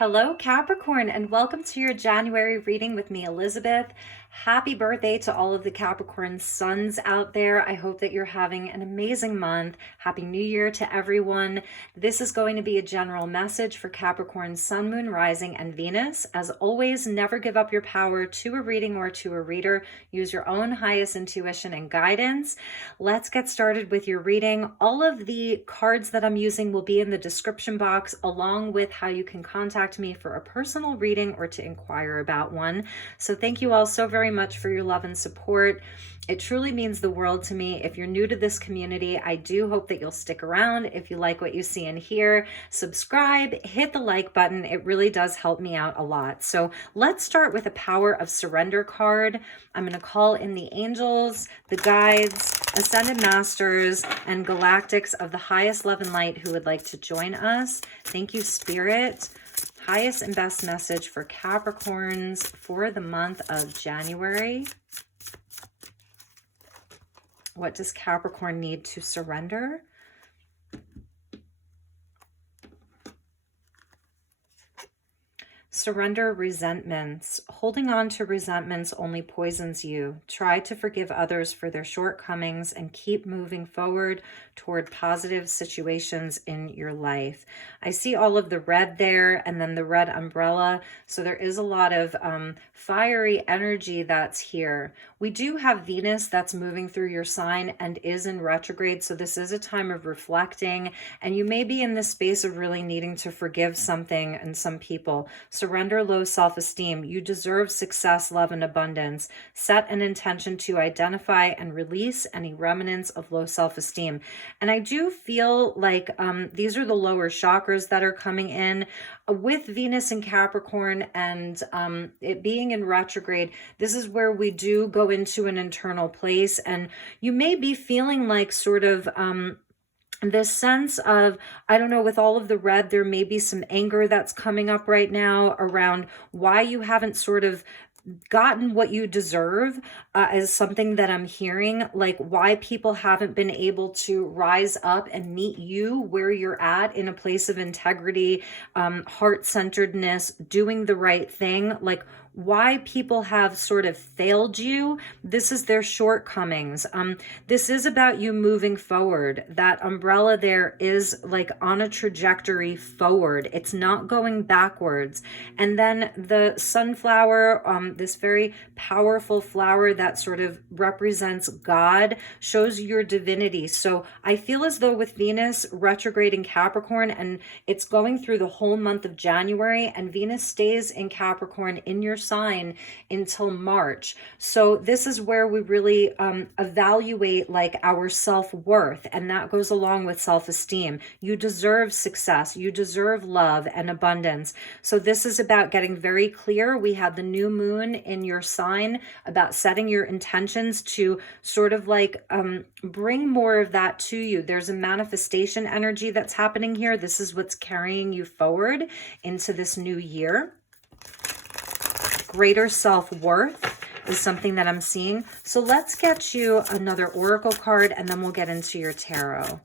Hello, Capricorn, and welcome to your January reading with me, Elizabeth. Happy birthday to all of the Capricorn suns out there. I hope that you're having an amazing month. Happy New Year to everyone. This is going to be a general message for Capricorn Sun, Moon, Rising, and Venus. As always, never give up your power to a reading or to a reader. Use your own highest intuition and guidance. Let's get started with your reading. All of the cards that I'm using will be in the description box, along with how you can contact me for a personal reading or to inquire about one. So thank you all so very much for your love and support. It truly means the world to me. If you're new to this community, I do hope that you'll stick around. If you like what you see and hear, subscribe, hit the like button. It really does help me out a lot. So let's start with a Power of Surrender card. I'm going to call in the angels, the guides, ascended masters, and galactics of the highest love and light who would like to join us. Thank you, Spirit. Highest and best message for Capricorns for the month of January. What does Capricorn need to surrender? Surrender resentments. Holding on to resentments only poisons you. Try to forgive others for their shortcomings and keep moving forward toward positive situations in your life. I see all of the red there and then the red umbrella. So there is a lot of fiery energy that's here. We do have Venus that's moving through your sign and is in retrograde. So this is a time of reflecting, and you may be in this space of really needing to forgive something and some people. Surrender low self-esteem. You deserve success, love, and abundance. Set an intention to identify and release any remnants of low self-esteem. And I do feel like these are the lower chakras that are coming in with Venus in Capricorn, and it being in retrograde. This is where we do go into an internal place, and you may be feeling like sort of this sense of, I don't know, with all of the red, there may be some anger that's coming up right now around why you haven't sort of gotten what you deserve, is something that I'm hearing, like why people haven't been able to rise up and meet you where you're at in a place of integrity, heart-centeredness, doing the right thing, like why people have sort of failed you. This is their shortcomings. This is about you moving forward. That umbrella there is like on a trajectory forward. It's not going backwards. And then the sunflower, this very powerful flower that sort of represents God, shows your divinity. So I feel as though with Venus retrograde in Capricorn, and it's going through the whole month of January, and Venus stays in Capricorn in your sign until March. So this is where we really evaluate like our self-worth, and that goes along with self-esteem. You deserve success, you deserve love and abundance. So this is about getting very clear. We had the new moon in your sign, about setting your intentions to sort of like bring more of that to you. There's a manifestation energy that's happening here. This is what's carrying you forward into this new year. Greater self-worth is something that I'm seeing. So let's get you another oracle card, and then we'll get into your tarot.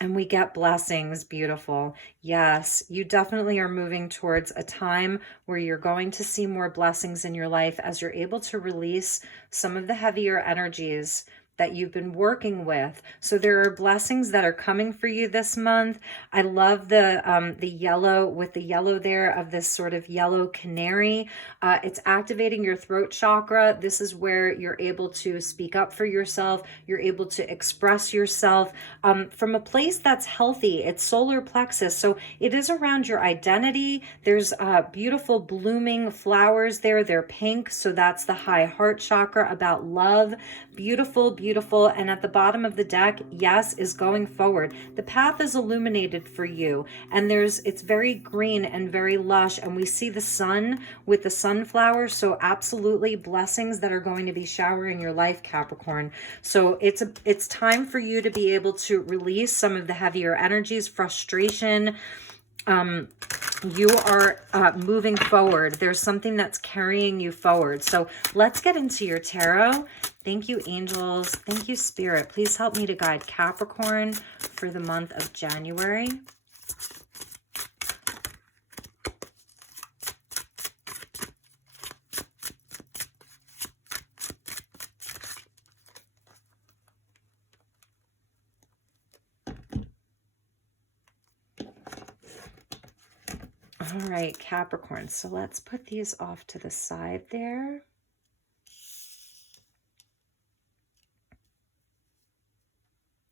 And we get blessings. Beautiful. Yes, you definitely are moving towards a time where you're going to see more blessings in your life as you're able to release some of the heavier energies that you've been working with. So there are blessings that are coming for you this month. I love the yellow, with the yellow there of this sort of yellow canary. It's activating your throat chakra. This is where you're able to speak up for yourself. You're able to express yourself from a place that's healthy. It's solar plexus. So it is around your identity. There's beautiful blooming flowers there. They're pink. So that's the high heart chakra, about love. Beautiful, beautiful. And at the bottom of the deck, yes, is going forward. The path is illuminated for you, and it's very green and very lush, and we see the sun with the sunflower. So absolutely blessings that are going to be showering your life, Capricorn. So it's time for you to be able to release some of the heavier energies, frustration, You are moving forward. There's something that's carrying you forward. So let's get into your tarot. Thank you, angels. Thank you, Spirit. Please help me to guide Capricorn for the month of January. All right, Capricorn. So let's put these off to the side there.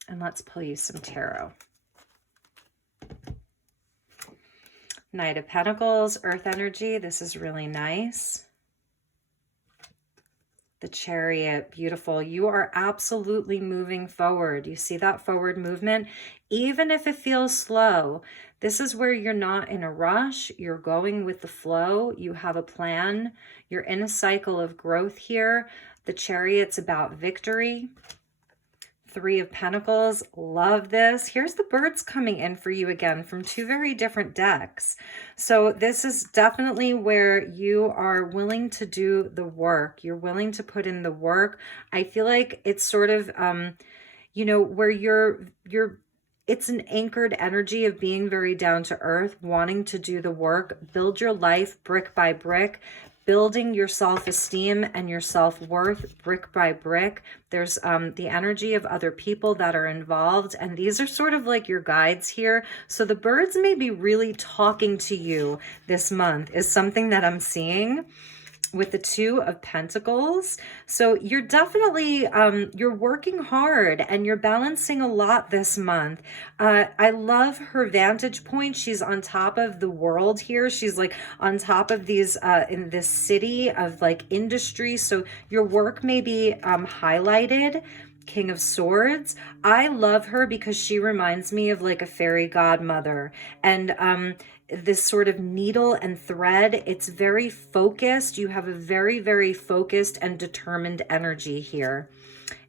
And let's pull you some tarot. Knight of Pentacles, Earth energy. This is really nice. The Chariot, beautiful. You are absolutely moving forward. You see that forward movement? Even if it feels slow, this is where you're not in a rush. You're going with the flow. You have a plan. You're in a cycle of growth here. The Chariot's about victory. Three of Pentacles, love this. Here's the birds coming in for you again from two very different decks. So this is definitely where you are willing to do the work. You're willing to put in the work. I feel like it's sort of, you know, where it's an anchored energy of being very down to earth, wanting to do the work, build your life brick by brick, building your self-esteem and your self-worth brick by brick. There's the energy of other people that are involved, and these are sort of like your guides here. So the birds may be really talking to you this month is something that I'm seeing with the Two of Pentacles. So you're definitely, you're working hard and you're balancing a lot this month. I love her vantage point. She's on top of the world here. She's like on top of these, in this city of like industry. So your work may be highlighted. King of Swords. I love her because she reminds me of like a fairy godmother. And this sort of needle and thread, it's very focused. You have a very, very focused and determined energy here.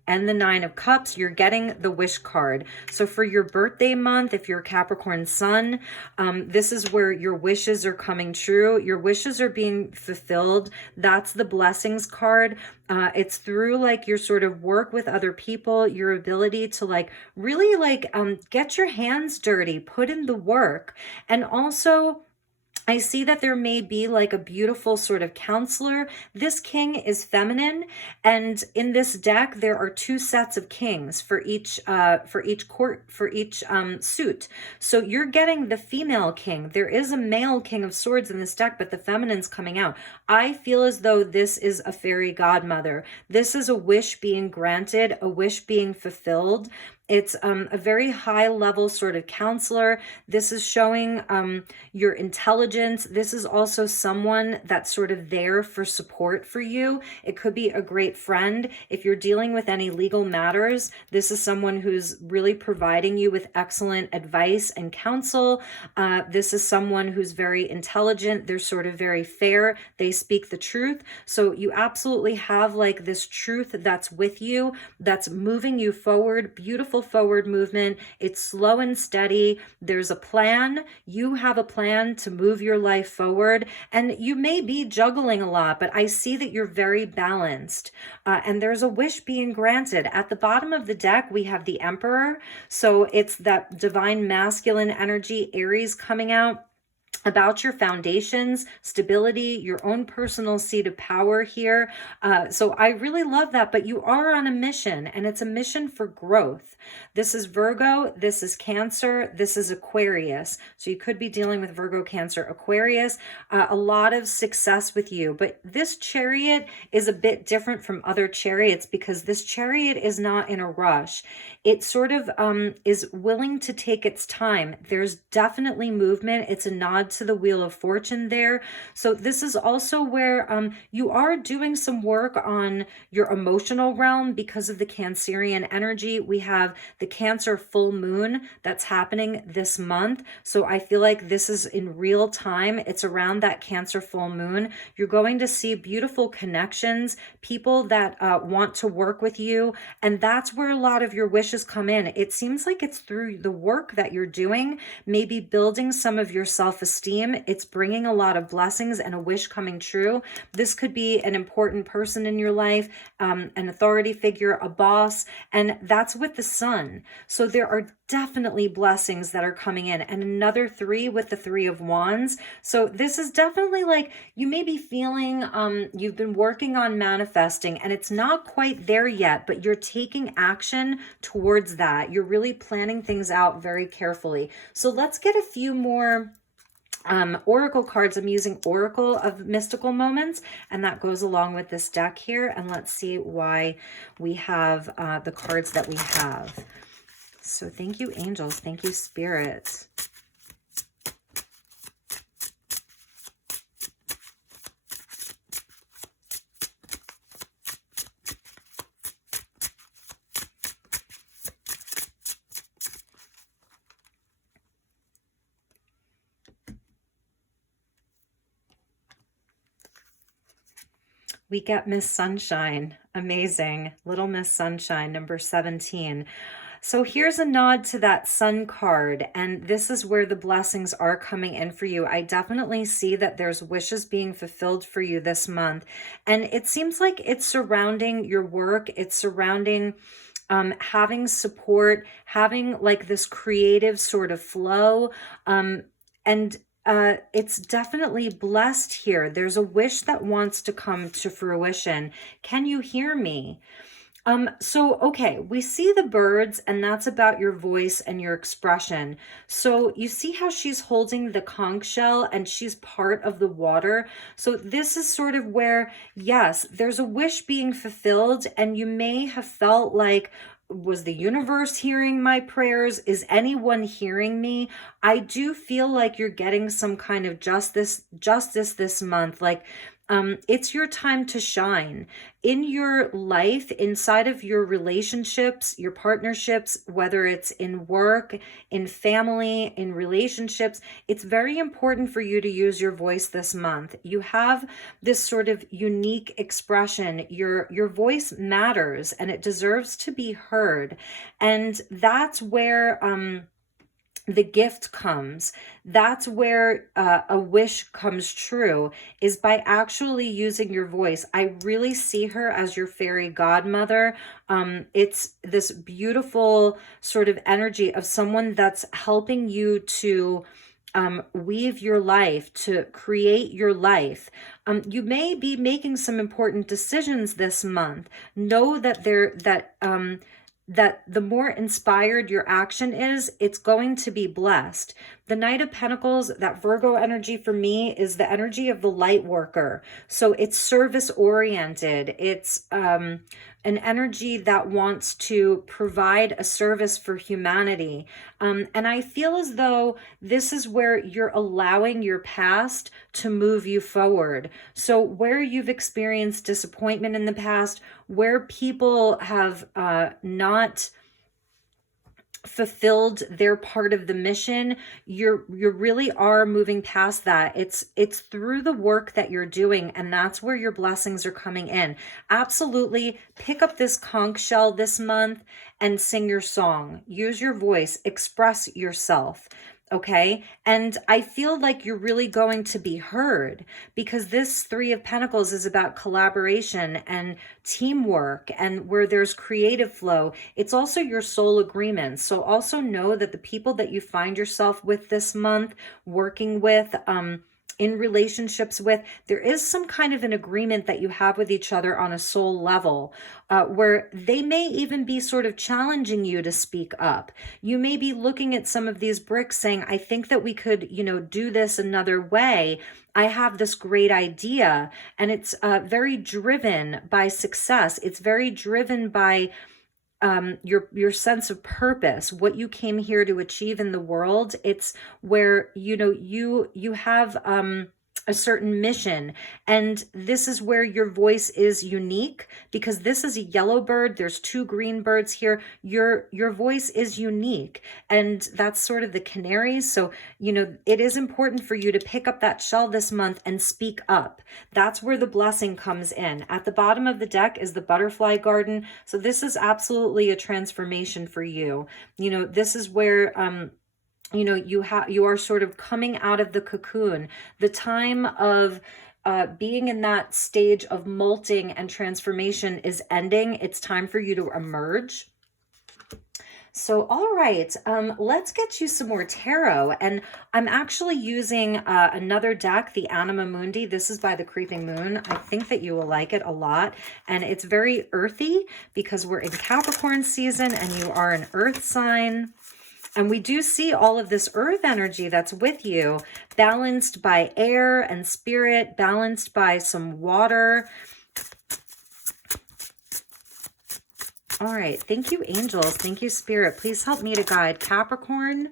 And the Nine of Cups, you're getting the wish card. So for your birthday month, if you're a Capricorn sun, this is where your wishes are coming true. Your wishes are being fulfilled. That's the blessings card. It's through like your sort of work with other people, your ability to like really like get your hands dirty, put in the work. And also, I see that there may be like a beautiful sort of counselor. This king is feminine, and in this deck there are two sets of kings for each suit. So you're getting the female king. There is a male king of swords in this deck, but the feminine's coming out. I feel as though this is a fairy godmother. This is a wish being granted, a wish being fulfilled. It's a very high level sort of counselor. This is showing your intelligence. This is also someone that's sort of there for support for you. It could be a great friend. If you're dealing with any legal matters, this is someone who's really providing you with excellent advice and counsel. This is someone who's very intelligent. They're sort of very fair. They speak the truth. So you absolutely have like this truth that's with you, that's moving you forward. Beautiful forward movement. It's slow and steady. There's a plan. You have a plan to move your life forward, and you may be juggling a lot, but I see that you're very balanced, and there's a wish being granted. At the bottom of the deck, we have the Emperor. So it's that divine masculine energy, Aries, coming out. About your foundations, stability, your own personal seat of power here. So I really love that, but you are on a mission, and it's a mission for growth. This is Virgo, this is Cancer, this is Aquarius. So you could be dealing with Virgo, Cancer, Aquarius. A lot of success with you, but this Chariot is a bit different from other chariots because this Chariot is not in a rush. It sort of is willing to take its time. There's definitely movement. It's a nod to the Wheel of Fortune there. So this is also where you are doing some work on your emotional realm because of the Cancerian energy. We have the Cancer full moon that's happening this month. So I feel like this is in real time. It's around that Cancer full moon. You're going to see beautiful connections, people that want to work with you. And that's where a lot of your wishes come in. It seems like it's through the work that you're doing, maybe building some of your self-esteem. It's bringing a lot of blessings and a wish coming true. This could be an important person in your life, an authority figure, a boss, and that's with the sun. So there are definitely blessings that are coming in, and another 3 with the 3 of Wands. So this is definitely like you may be feeling you've been working on manifesting and it's not quite there yet, but you're taking action towards that. You're really planning things out very carefully. So let's get a few more oracle cards. I'm using Oracle of Mystical Moments, and that goes along with this deck here. And let's see why we have the cards that we have. So thank you, angels. Thank you, spirits. We get Miss Sunshine. Amazing. Little Miss Sunshine, number 17. So here's a nod to that sun card, and this is where the blessings are coming in for you. I definitely see that there's wishes being fulfilled for you this month, and it seems like it's surrounding your work. It's surrounding having support, having like this creative sort of flow, and it's definitely blessed here. There's a wish that wants to come to fruition. Can you hear me? So, okay, we see the birds, and that's about your voice and your expression. So you see how she's holding the conch shell and she's part of the water. So this is sort of where, yes, there's a wish being fulfilled, and you may have felt like, was the universe hearing my prayers? Is anyone hearing me? I do feel like you're getting some kind of justice this month. Like, it's your time to shine in your life, inside of your relationships, your partnerships, whether it's in work, in family, in relationships. It's very important for you to use your voice this month. You have this sort of unique expression. Your voice matters, and it deserves to be heard. And that's where, the gift comes. That's where a wish comes true, is by actually using your voice. I really see her as your fairy godmother. It's this beautiful sort of energy of someone that's helping you to weave your life, to create your life. You may be making some important decisions this month. Know that that the more inspired your action is, it's going to be blessed. The Knight of Pentacles, that Virgo energy for me, is the energy of the light worker. So it's service oriented. It's an energy that wants to provide a service for humanity. And I feel as though this is where you're allowing your past to move you forward. So where you've experienced disappointment in the past, where people have not fulfilled their part of the mission, you really are moving past that. It's through the work that you're doing, and that's where your blessings are coming in. Absolutely pick up this conch shell this month and sing your song. Use your voice, express yourself. Okay. And I feel like you're really going to be heard, because this 3 of Pentacles is about collaboration and teamwork, and where there's creative flow. It's also your soul agreement. So also know that the people that you find yourself with this month, working with, in relationships with, there is some kind of an agreement that you have with each other on a soul level, where they may even be sort of challenging you to speak up. You may be looking at some of these bricks saying, I think that we could, do this another way. I have this great idea. And it's very driven by success. It's very driven by your sense of purpose, what you came here to achieve in the world. It's where, you know, you have a certain mission, and this is where your voice is unique, because this is a yellow bird. There's two green birds here. Your voice is unique, and that's sort of the canaries. So, you know, it is important for you to pick up that shell this month and speak up. That's where the blessing comes in. At the bottom of the deck is the butterfly garden. So this is absolutely a transformation for you. You know, this is where you know, you are sort of coming out of the cocoon. The time of being in that stage of molting and transformation is ending. It's time for you to emerge. So, all right, let's get you some more tarot. And I'm actually using another deck, the Anima Mundi. This is by the Creeping Moon. I think that you will like it a lot. And it's very earthy because we're in Capricorn season and you are an earth sign. And we do see all of this earth energy that's with you, balanced by air and spirit, balanced by some water. All right. Thank you, angels. Thank you, spirit. Please help me to guide Capricorn.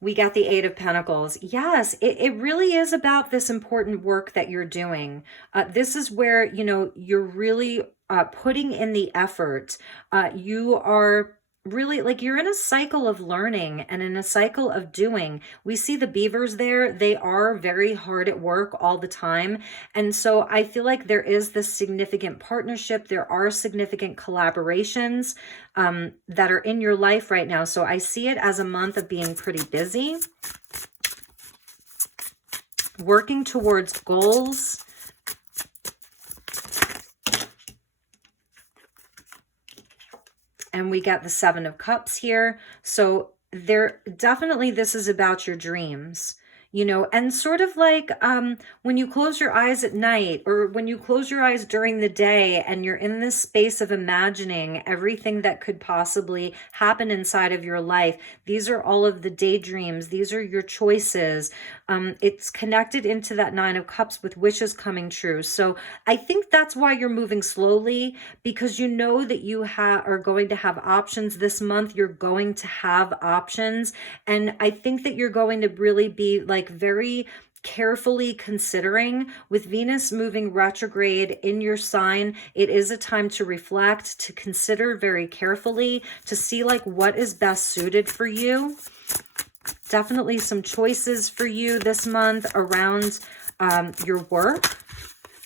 We got the Eight of Pentacles. Yes, it really is about this important work that you're doing. This is where, you know, you're really putting in the effort. You are really, like, you're in a cycle of learning and in a cycle of doing. We see the beavers there. They are very hard at work all the time. And so I feel like there is this significant partnership. There are significant collaborations that are in your life right now. So I see it as a month of being pretty busy, working towards goals. And we got the Seven of Cups here. So definitely this is about your dreams, you know, and sort of like when you close your eyes at night, or when you close your eyes during the day and you're in this space of imagining everything that could possibly happen inside of your life. These are all of the daydreams. These are your choices. It's connected into that Nine of Cups with wishes coming true. So I think that's why you're moving slowly, because you know that you are going to have options this month. You're going to have options. And I think that you're going to really be like very carefully considering. With Venus moving retrograde in your sign, it is a time to reflect, to consider very carefully, to see like what is best suited for you. Definitely some choices for you this month around your work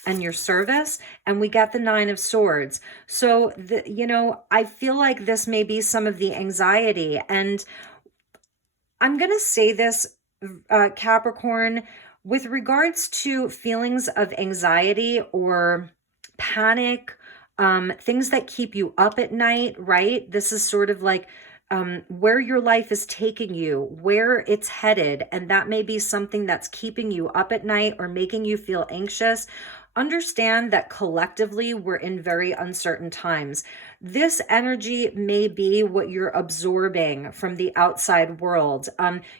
and your service. And we got the Nine of Swords. So, you know, I feel like this may be some of the anxiety. And I'm going to say this, Capricorn, with regards to feelings of anxiety or panic, things that keep you up at night, right? This is sort of like where your life is taking you, where it's headed, and that may be something that's keeping you up at night or making you feel anxious. Understand that collectively we're in very uncertain times. This energy may be what you're absorbing from the outside world.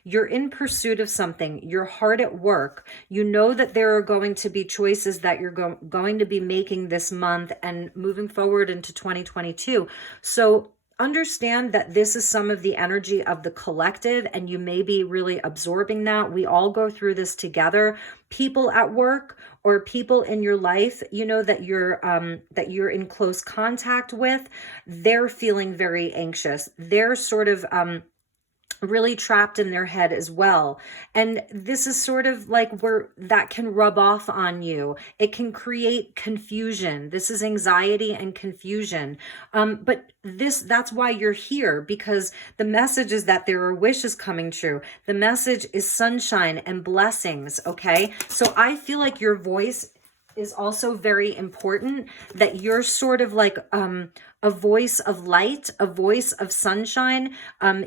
You're in pursuit of something. You're hard at work. You know that there are going to be choices that you're going to be making this month and moving forward into 2022. So understand that this is some of the energy of the collective, and you may be really absorbing that. We all go through this together. People at work or people in your life, you know, that you're in close contact with, they're feeling very anxious. They're sort of really trapped in their head as well. And this is sort of like where that can rub off on you. It can create confusion. This is anxiety and confusion. But that's why you're here, because the message is that there are wishes coming true. The message is sunshine and blessings. Okay. So I feel like your voice is also very important, that you're sort of like a voice of light, a voice of sunshine.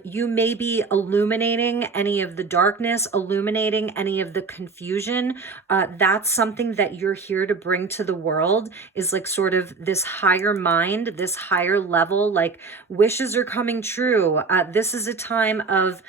You may be illuminating any of the darkness, illuminating any of the confusion. That's something that you're here to bring to the world, is like sort of this higher mind, this higher level, like wishes are coming true. This is a time of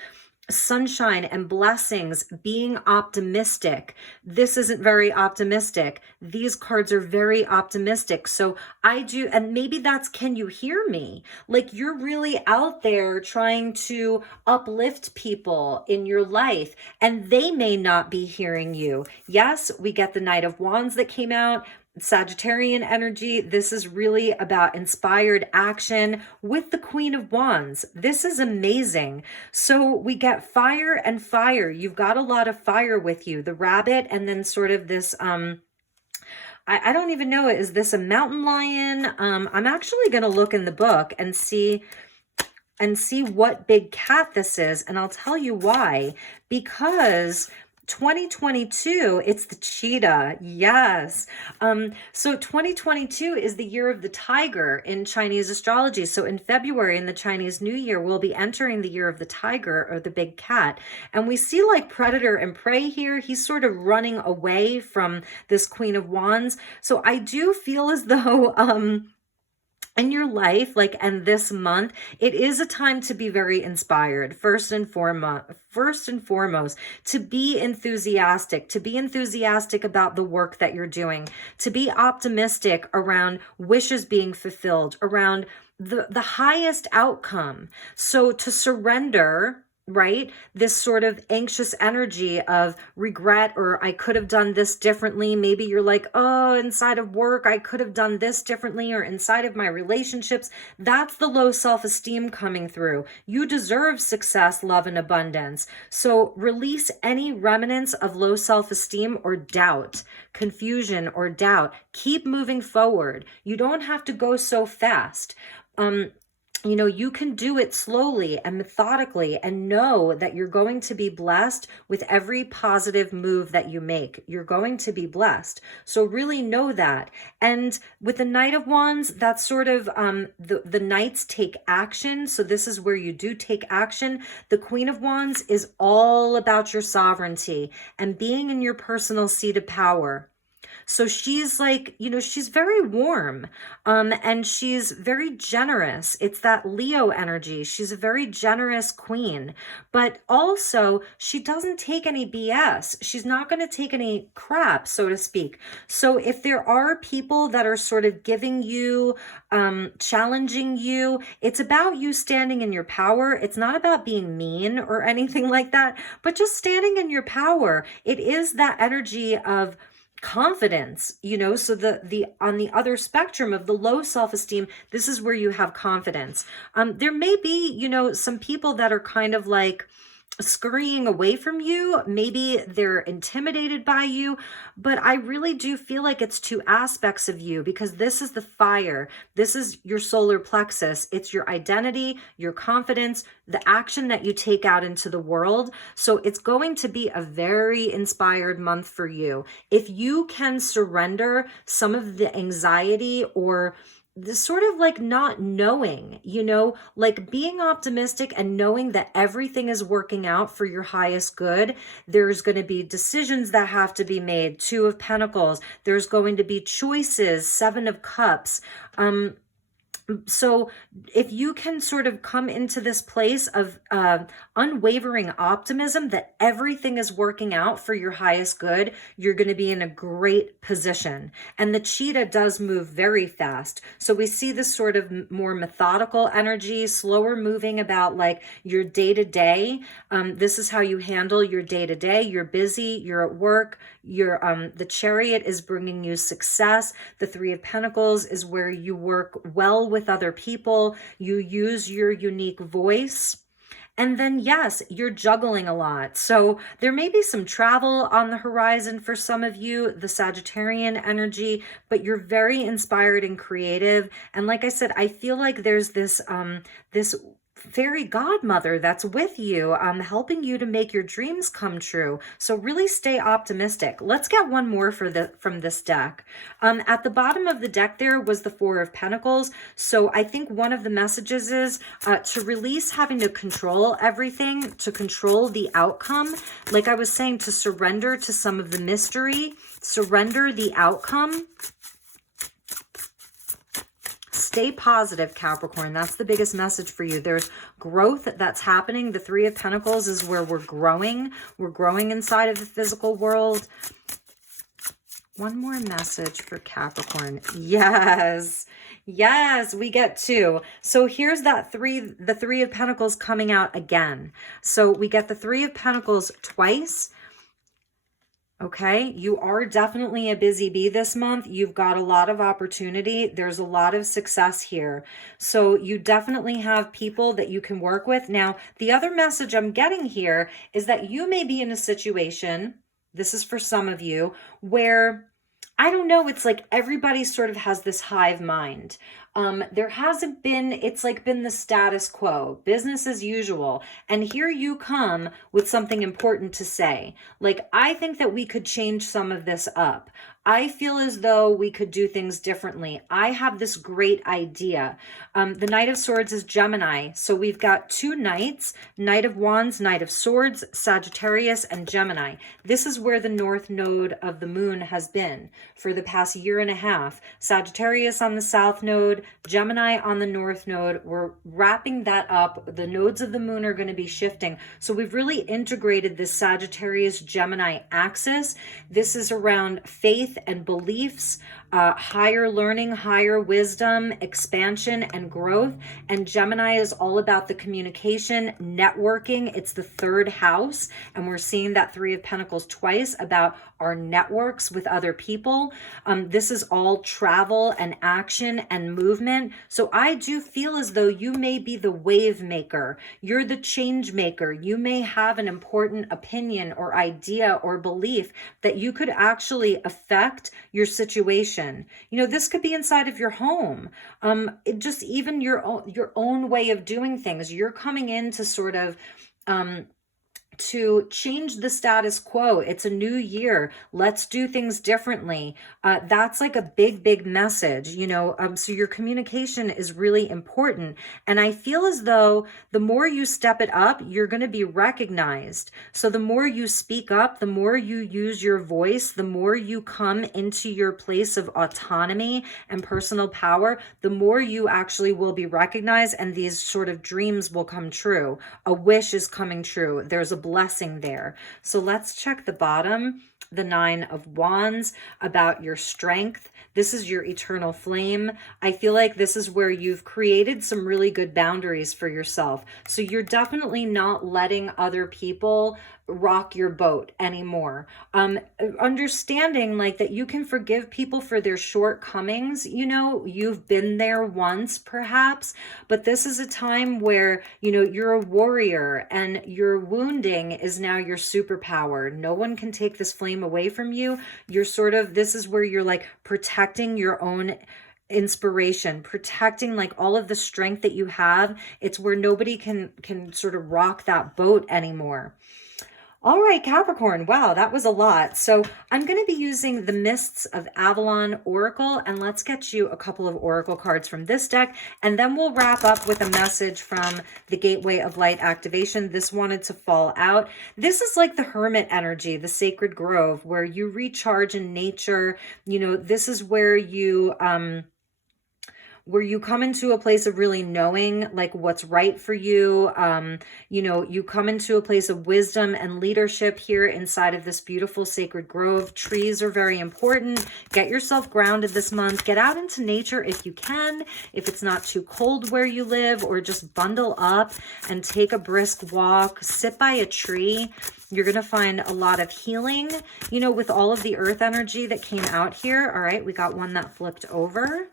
sunshine and blessings, being optimistic. This isn't very optimistic. These cards are very optimistic. So I do, and maybe that's, can you hear me? Like, you're really out there trying to uplift people in your life, and they may not be hearing you. Yes, we get the Knight of Wands that came out. Sagittarian energy. This is really about inspired action with the Queen of Wands. This is amazing. So we get fire and fire. You've got a lot of fire with you. The rabbit, and then sort of this, I don't even know, is this a mountain lion? I'm actually going to look in the book and see what big cat this is. And I'll tell you why. Because 2022, it's the cheetah. Yes. So 2022 is the year of the tiger in Chinese astrology. So in February, in the Chinese New Year, we'll be entering the year of the tiger, or the big cat. And we see like predator and prey here. He's sort of running away from this Queen of Wands. So I do feel as though, in your life, like, and this month, it is a time to be very inspired. First and foremost, to be enthusiastic about the work that you're doing, to be optimistic around wishes being fulfilled, around the highest outcome. So to surrender, right? This sort of anxious energy of regret, or I could have done this differently. Maybe you're like, oh, inside of work, I could have done this differently, or inside of my relationships. That's the low self-esteem coming through. You deserve success, love, and abundance. So release any remnants of low self-esteem or doubt, confusion or doubt. Keep moving forward. You don't have to go so fast. You know, you can do it slowly and methodically, and know that you're going to be blessed with every positive move that you make. You're going to be blessed. So really know that. And with the Knight of Wands, that's sort of the knights take action. So this is where you do take action. The Queen of Wands is all about your sovereignty and being in your personal seat of power. So she's like, you know, she's very warm, and she's very generous. It's that Leo energy. She's a very generous queen, but also she doesn't take any BS. She's not going to take any crap, so to speak. So if there are people that are sort of giving you, challenging you, it's about you standing in your power. It's not about being mean or anything like that, but just standing in your power. It is that energy of confidence, you know. So the on the other spectrum of the low self-esteem, this is where you have confidence. There may be, you know, some people that are kind of like scurrying away from you. Maybe they're intimidated by you, but I really do feel like it's two aspects of you, because this is the fire. This is your solar plexus. It's your identity, your confidence, the action that you take out into the world. So it's going to be a very inspired month for you. If you can surrender some of the anxiety or this sort of like not knowing, you know, like being optimistic and knowing that everything is working out for your highest good. There's going to be decisions that have to be made. 2 of Pentacles. There's going to be choices. 7 of Cups. So if you can sort of come into this place of unwavering optimism that everything is working out for your highest good, you're going to be in a great position. And the cheetah does move very fast. So we see this sort of more methodical energy, slower moving about like your day-to-day. This is how you handle your day-to-day. You're busy, you're at work, you're the Chariot is bringing you success. The 3 of Pentacles is where you work well with other people. You use your unique voice. And then, yes, you're juggling a lot. So there may be some travel on the horizon for some of you, the Sagittarian energy, but you're very inspired and creative. And like I said, I feel like there's this, this fairy godmother that's with you, helping you to make your dreams come true. So really stay optimistic. Let's get one more from this deck. At the bottom of the deck there was the 4 of Pentacles. So I think one of the messages is to release having to control everything, to control the outcome. Like I was saying, to surrender to some of the mystery, surrender the outcome. stay positive, Capricorn. That's the biggest message for you. There's growth that's happening. The Three of Pentacles is where we're growing. We're growing inside of the physical world. One more message for Capricorn. Yes. Yes, we get 2. So here's that the Three of Pentacles coming out again. So we get the Three of Pentacles twice. Okay, you are definitely a busy bee this month. You've got a lot of opportunity. There's a lot of success here. So you definitely have people that you can work with. Now, the other message I'm getting here is that you may be in a situation, this is for some of you, where I don't know, it's like everybody sort of has this hive mind. There hasn't been, it's like been the status quo, business as usual. And here you come with something important to say. Like, I think that we could change some of this up. I feel as though we could do things differently. I have this great idea. The Knight of Swords is Gemini. So we've got 2 knights, Knight of Wands, Knight of Swords, Sagittarius, and Gemini. This is where the North Node of the Moon has been for the past year and a half. Sagittarius on the South Node, Gemini on the North Node. We're wrapping that up. The nodes of the Moon are going to be shifting. So we've really integrated this Sagittarius-Gemini axis. This is around faith and beliefs, higher learning, higher wisdom, expansion, and growth. And Gemini is all about the communication, networking. It's the 3rd house. And we're seeing that Three of Pentacles twice about our networks with other people. This is all travel and action and movement. So I do feel as though you may be the wave maker. You're the change maker. You may have an important opinion or idea or belief that you could actually affect your situation. You know, this could be inside of your home. Just even your own way of doing things. You're coming in to sort of to change the status quo. It's a new year. Let's do things differently. That's like a big message, you know. So your communication is really important. And I feel as though the more you step it up, you're going to be recognized. So the more you speak up, the more you use your voice, the more you come into your place of autonomy and personal power, the more you actually will be recognized, and these sort of dreams will come true. A wish is coming true. There's a blessing there. So let's check the bottom, the Nine of Wands, about your strength. This is your eternal flame. I feel like this is where you've created some really good boundaries for yourself. So you're definitely not letting other people rock your boat anymore. Understanding like that you can forgive people for their shortcomings. You know, you've been there once perhaps, but this is a time where, you know, you're a warrior and your wounding is now your superpower. No one can take this flame away from you. You're sort of, this is where you're like protecting your own inspiration, protecting like all of the strength that you have. It's where nobody can sort of rock that boat anymore. All right, Capricorn. Wow, that was a lot. So I'm going to be using the Mists of Avalon Oracle, and let's get you a couple of Oracle cards from this deck, and then we'll wrap up with a message from the Gateway of Light activation. This wanted to fall out. This is like the hermit energy, the sacred grove, where you recharge in nature. You know, this is where you come into a place of really knowing like what's right for you. You know, you come into a place of wisdom and leadership here inside of this beautiful sacred grove. Trees are very important. Get yourself grounded this month. Get out into nature if you can, if it's not too cold where you live, or just bundle up and take a brisk walk, sit by a tree. You're going to find a lot of healing, you know, with all of the earth energy that came out here. All right, we got one that flipped over.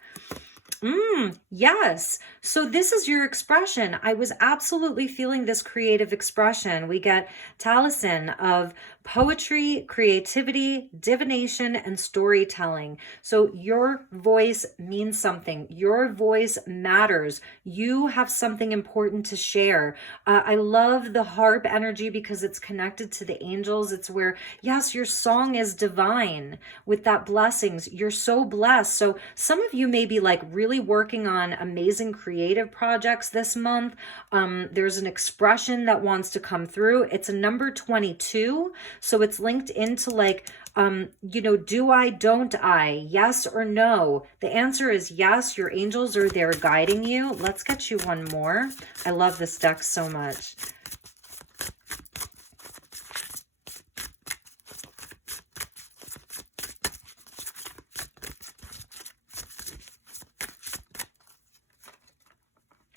Yes. So this is your expression. I was absolutely feeling this creative expression. We get Taliesin of poetry, creativity, divination, and storytelling. So your voice means something. Your voice matters. You have something important to share. I love the harp energy because it's connected to the angels. It's where, yes, your song is divine with that blessings. You're so blessed. So some of you may be like really working on amazing creative projects this month. There's an expression that wants to come through. It's a number 22. So it's linked into like, you know, do I, don't I, yes or no? The answer is yes. Your angels are there guiding you. Let's get you one more. I love this deck so much.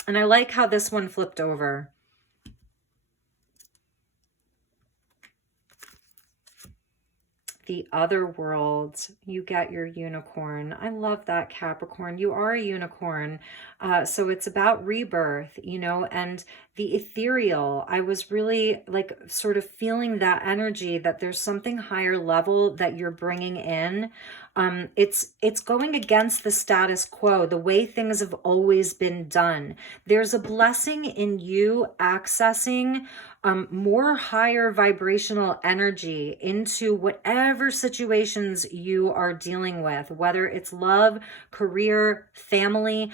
And I like how this one flipped over. The other world, you get your unicorn. I love that, Capricorn. You are a unicorn. So it's about rebirth, you know, and the ethereal. I was really like sort of feeling that energy that there's something higher level that you're bringing in. It's going against the status quo, the way things have always been done. There's a blessing in you accessing more higher vibrational energy into whatever situations you are dealing with, whether it's love, career, family.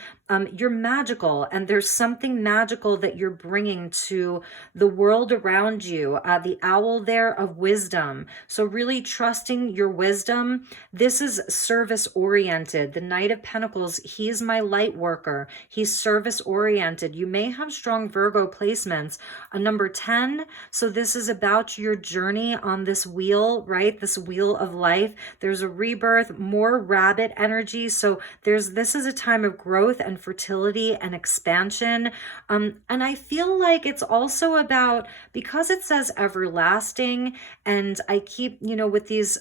You're magical, and there's something magical that you're bringing to the world around you. The owl there of wisdom. So really trusting your wisdom. This is service oriented. The Knight of Pentacles, he's my light worker. He's service oriented. You may have strong Virgo placements. A number 10. So this is about your journey on this wheel, right? This wheel of life. There's a rebirth, more rabbit energy. So this is a time of growth and fertility and expansion. And I feel like it's also about, because it says everlasting, and I keep, you know, with these,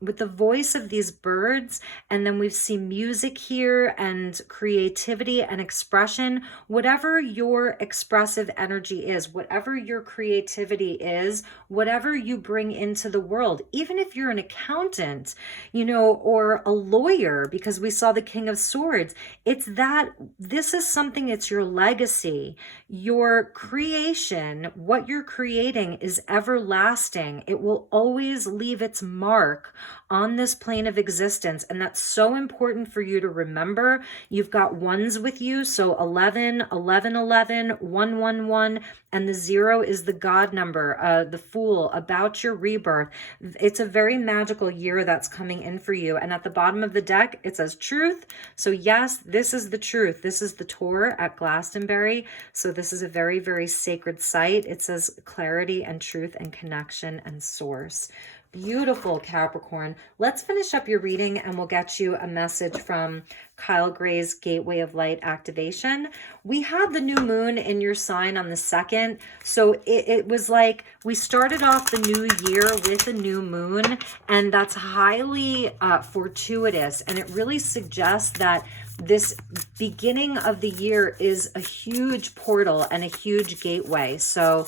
with the voice of these birds, and then we've seen music here and creativity and expression, whatever your expressive energy is, whatever your creativity is, whatever you bring into the world, even if you're an accountant, you know, or a lawyer, because we saw the King of Swords, it's that this is something, it's your legacy, your creation, what you're creating is everlasting. It will always leave its mark on this plane of existence. And that's so important for you to remember. You've got ones with you. So 11, 11, 11, 1, 1, 1, and the 0 is the God number, the Fool, about your rebirth. It's a very magical year that's coming in for you. And at the bottom of the deck, it says truth. So yes, this is the truth. This is the tour at Glastonbury. So this is a very, very sacred site. It says clarity and truth and connection and source. Beautiful, Capricorn. Let's finish up your reading and we'll get you a message from Kyle Gray's Gateway of Light activation. We had the new moon in your sign on the 2nd. So it was like we started off the new year with a new moon, and that's highly fortuitous. And it really suggests that this beginning of the year is a huge portal and a huge gateway. So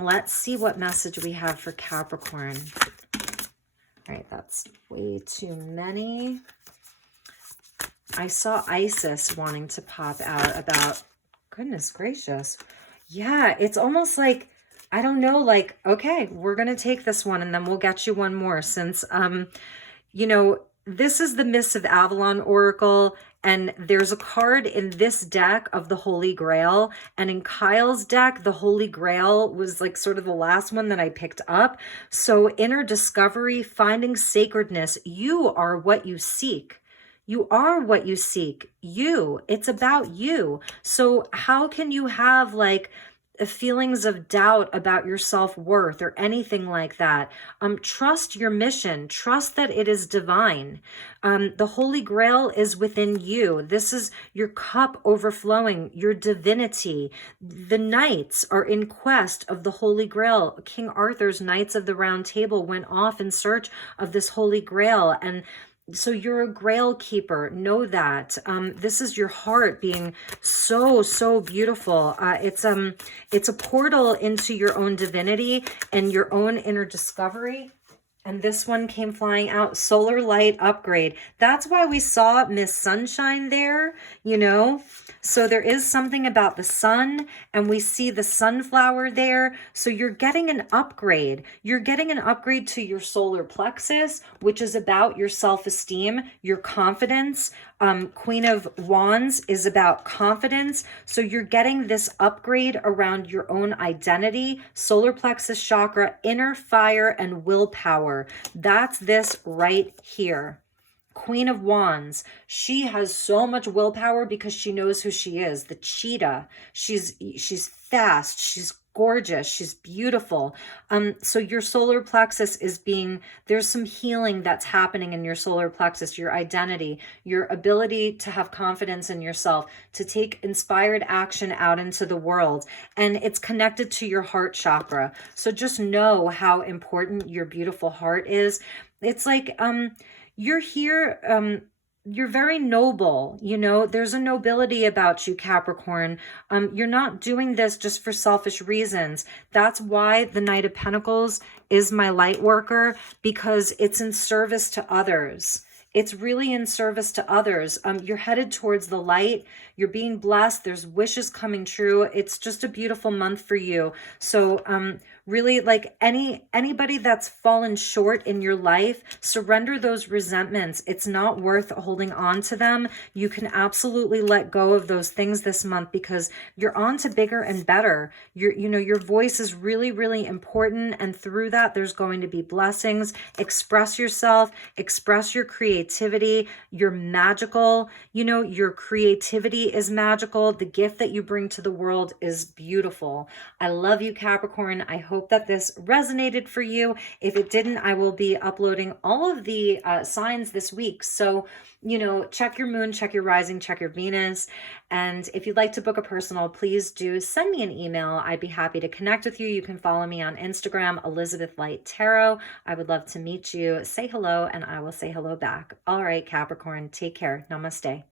let's see what message we have for Capricorn. All right, that's way too many. I saw Isis wanting to pop out about, goodness gracious. Yeah, it's almost like, I don't know, like, okay, we're going to take this one and then we'll get you one more since, you know, this is the Mists of Avalon Oracle, and there's a card in this deck of the Holy Grail, and in Kyle's deck, the Holy Grail was like sort of the last one that I picked up. So inner discovery, finding sacredness, you are what you seek. You are what you seek. You, it's about you. So how can you have like feelings of doubt about your self-worth or anything like that? Trust your mission. Trust that it is divine. The Holy Grail is within you. This is your cup overflowing, your divinity. The knights are in quest of the Holy Grail. King Arthur's Knights of the Round Table went off in search of this Holy Grail, and so you're a grail keeper. Know that. This is your heart being so, so beautiful. It's a portal into your own divinity and your own inner discovery. And this one came flying out, solar light upgrade. That's why we saw Miss Sunshine there, you know? So there is something about the sun, and we see the sunflower there. So you're getting an upgrade. You're getting an upgrade to your solar plexus, which is about your self-esteem, your confidence. Queen of Wands is about confidence. So you're getting this upgrade around your own identity, solar plexus chakra, inner fire, and willpower. That's this right here. Queen of Wands, she has so much willpower because she knows who she is, the cheetah. She's fast, she's gorgeous, she's beautiful. So your solar plexus is there's some healing that's happening in your solar plexus, your identity, your ability to have confidence in yourself, to take inspired action out into the world. And it's connected to your heart chakra. So just know how important your beautiful heart is. It's like, you're here, you're very noble, you know, there's a nobility about you, Capricorn. You're not doing this just for selfish reasons. That's why the Knight of Pentacles is my light worker, because it's in service to others. It's really in service to others. You're headed towards the light. You're being blessed. There's wishes coming true. It's just a beautiful month for you. So really, like anybody that's fallen short in your life, surrender those resentments. It's not worth holding on to them. You can absolutely let go of those things this month, because you're on to bigger and better. Your voice is really, really important. And through that, there's going to be blessings. Express yourself, express your creativity. You're magical. Your creativity is magical. The gift that you bring to the world is beautiful. I love you, Capricorn. I hope that this resonated for you. If it didn't, I will be uploading all of the signs this week. So, check your moon, check your rising, check your Venus. And if you'd like to book a personal, please do send me an email. I'd be happy to connect with you. You can follow me on Instagram, Elizabeth Light Tarot. I would love to meet you. Say hello, and I will say hello back. All right, Capricorn, take care. Namaste.